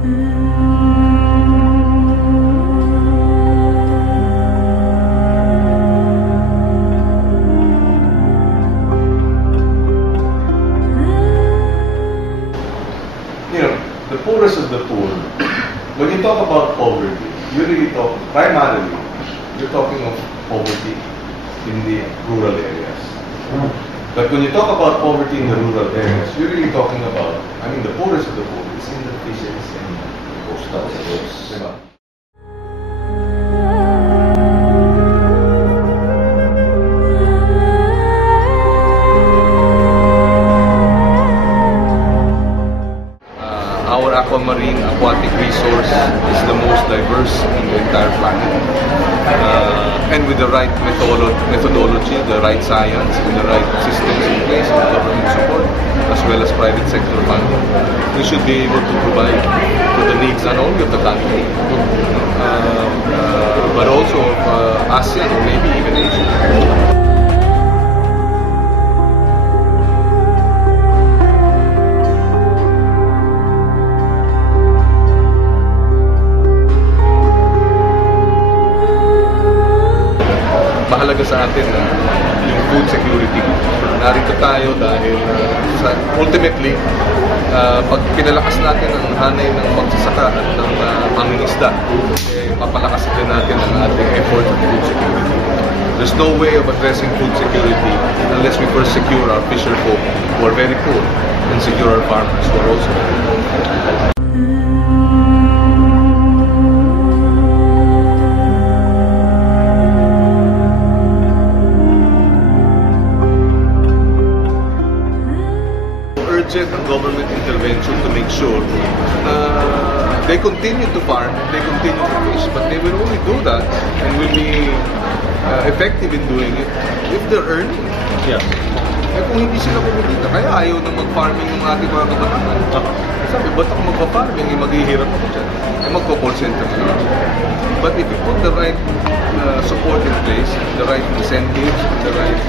The poorest of the poor, when you talk about poverty, you really talk, primarily, you're talking of poverty in the rural areas. But when you talk about poverty in the rural areas, you're really talking about, the poorest of the poor is in the fisheries and coastal areas. Diba? Our aquamarine aquatic resource is the most diverse in the entire planet. And with the right methodology, the right science, and the right systems in place, and government support, as well as private sector funding, we should be able to provide for the needs not only of the country, but also of ASEAN or maybe even Asia. Mahalaga sa atin yung food security. Narito tayo dahil ultimately, pag pinalakas natin ang hanay ng magsasaka at ng mangingisda, papalakas din natin ang ating effort at food security. There's no way of addressing food security unless we first secure our fisher folk who are very poor and secure our farmers who are also very poor. Ang government intervention to make sure they continue to farm, they continue to fish, but they will only do that and will be effective in doing it if they're earning. Yeah. Kung hindi sila kumikita, kaya ayaw na mag-farming ng ating mga kabataan. Sabi, ba't ako magpa-farming? Maghihirap ako dyan. Magpo-call center na. But if you put the right support in place, the right incentives, the right